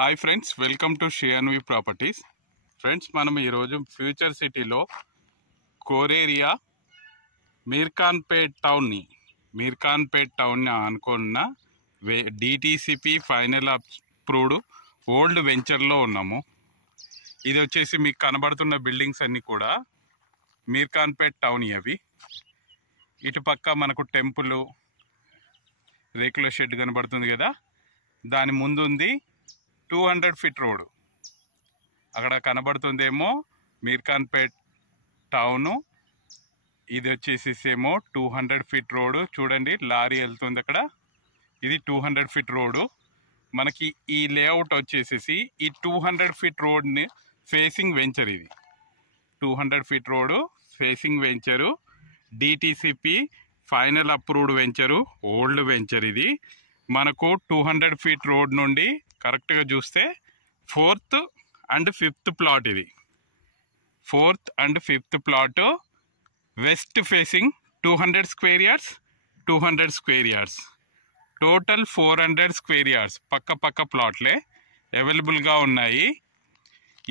Hi friends, welcome to Shiyanvi properties. Friends, మనం ఈరోజు future సిటీలో కోరేరియా మీర్ఖాన్పేట్ టౌన్ని అనుకున్న డిటిసిపి ఫైనల్ అప్రూవ్డ్ ఓల్డ్ వెంచర్లో ఉన్నాము. ఇది వచ్చేసి మీకు కనబడుతున్న బిల్డింగ్స్ అన్నీ కూడా మీర్ఖాన్పేట్ టౌన్. అవి ఇటుపక్క మనకు టెంపుల్, రేకుల షెడ్ కనబడుతుంది కదా, దాని ముందు ఉంది 200 ఫీట్ రోడ్. అక్కడ కనబడుతుందేమో మీర్ఖాన్పేట్ టౌను. ఇది వచ్చేసేమో 200 ఫీట్ రోడ్. చూడండి, లారీ వెళ్తుంది అక్కడ. ఇది 200 ఫీట్ రోడ్డు. మనకి ఈ లేఅవుట్ వచ్చేసేసి ఈ 200 ఫీట్ రోడ్ని ఫేసింగ్ వెంచర్. ఇది 200 feet road facing venture, DTCP final approved venture, old venture. ఇది మనకు 200 ఫీట్ రోడ్ నుండి కరెక్ట్గా చూస్తే 4th and 5th ప్లాట్. ఇది 4th and 5th plot, west facing 200 square yards, 200 square yards, total 400 square yards. పక్క ప్లాట్లే అవైలబుల్గా ఉన్నాయి.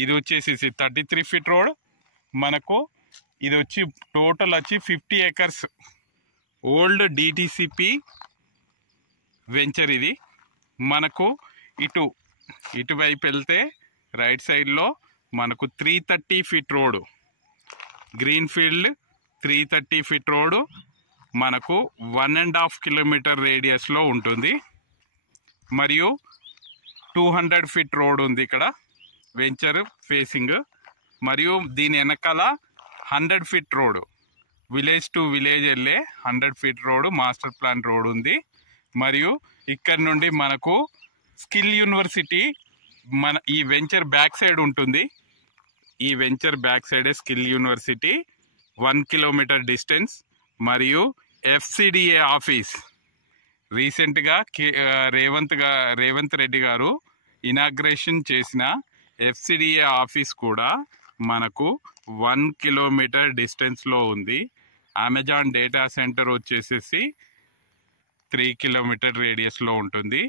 ఇది వచ్చేసి 33 ఫీట్ రోడ్. మనకు ఇది వచ్చి టోటల్ వచ్చి 50 ఏకర్స్ ఓల్డ్ డిటిసిపి వెంచర్. ఇది మనకు ఇటువైపు వెళ్తే రైట్ సైడ్లో మనకు 330 feet road, green field 330 feet road మనకు 1.5 కిలోమీటర్ రేడియస్లో ఉంటుంది. మరియు 200 ఫీట్ రోడ్ ఉంది ఇక్కడ వెంచర్ ఫేసింగ్. మరియు దీని వెనకాల 100 feet road, village to village వెళ్ళే 100 feet road, master plan road ఉంది. మరియు ఇక్కడ నుండి మనకు స్కిల్ యూనివర్సిటీ ఈ వెంచర్ బ్యాక్ సైడ్ ఉంటుంది. ఈ వెంచర్ బ్యాక్ సైడే స్కిల్ యూనివర్సిటీ 1 కిలోమీటర్ డిస్టెన్స్. మరియు ఎఫ్సిడిఏ ఆఫీస్, రీసెంట్గా రేవంత్ రెడ్డి గారు ఇనాగ్రేషన్ చేసిన ఎఫ్సిడిఏ ఆఫీస్ కూడా మనకు 1 కిలోమీటర్ డిస్టెన్స్లో ఉంది. అమెజాన్ డేటా సెంటర్ వచ్చేసేసి 3 కిలోమీటర్ రేడియస్లో ఉంటుంది.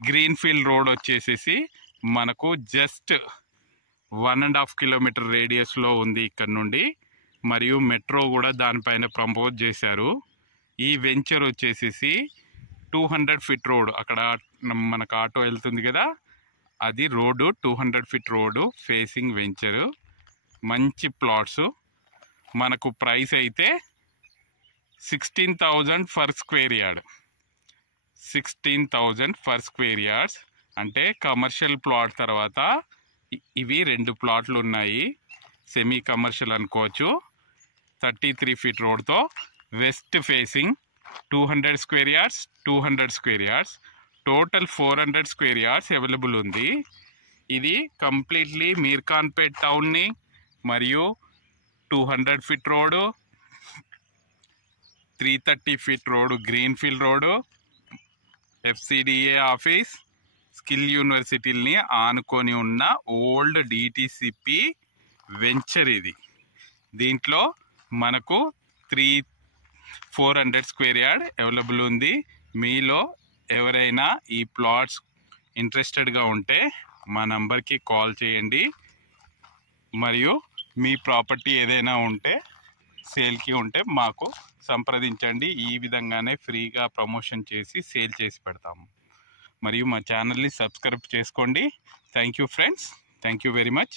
గ్రీన్ ఫీల్డ్ రోడ్ వచ్చేసేసి మనకు జస్ట్ 1.5 కిలోమీటర్ రేడియస్లో ఉంది ఇక్కడ నుండి. మరియు మెట్రో కూడా దానిపైన ప్రపోజ్ చేశారు. ఈ వెంచర్ వచ్చేసేసి 200 ఫీట్ రోడ్, అక్కడ మనకు ఆటో వెళ్తుంది కదా, అది road 200 feet road facing venture. మంచి ప్లాట్స్. మనకు ప్రైస్ అయితే 16,000 per square yard. 16,000 per square yards అంటే కమర్షియల్ ప్లాట్ తర్వాత ఇవి 2 ప్లాట్లు ఉన్నాయి. సెమీ కమర్షియల్ అనుకోవచ్చు. 33 ఫీట్ రోడ్తో west facing 200 square yards, 200 square yards, total 400 square yards available ఉంది. ఇది కంప్లీట్లీ మీర్ఖాన్పేట్ టౌన్ని మరియు 200 feet road, 330 feet road green field road, FCDA office, skill యూనివర్సిటీని ఆనుకొని ఉన్న ఓల్డ్ డిటిసిపి వెంచర్. ఇది దీంట్లో మనకు 400 స్క్వేర్ యార్డ్ అవైలబుల్ ఉంది. మీలో ఎవరైనా ఈ ప్లాట్స్ ఇంట్రెస్టెడ్గా ఉంటే మా నంబర్కి కాల్ చేయండి. మరియు మీ ప్రాపర్టీ ఏదైనా ఉంటే సేల్కి ఉంటే మాకు సంప్రదించండి. ఈ విధంగానే ఫ్రీగా ప్రమోషన్ చేసి సేల్ చేసి పెడతాము. మరియు మా ఛానల్ని సబ్స్క్రైబ్ చేసుకోండి. Thank you friends, thank you very much.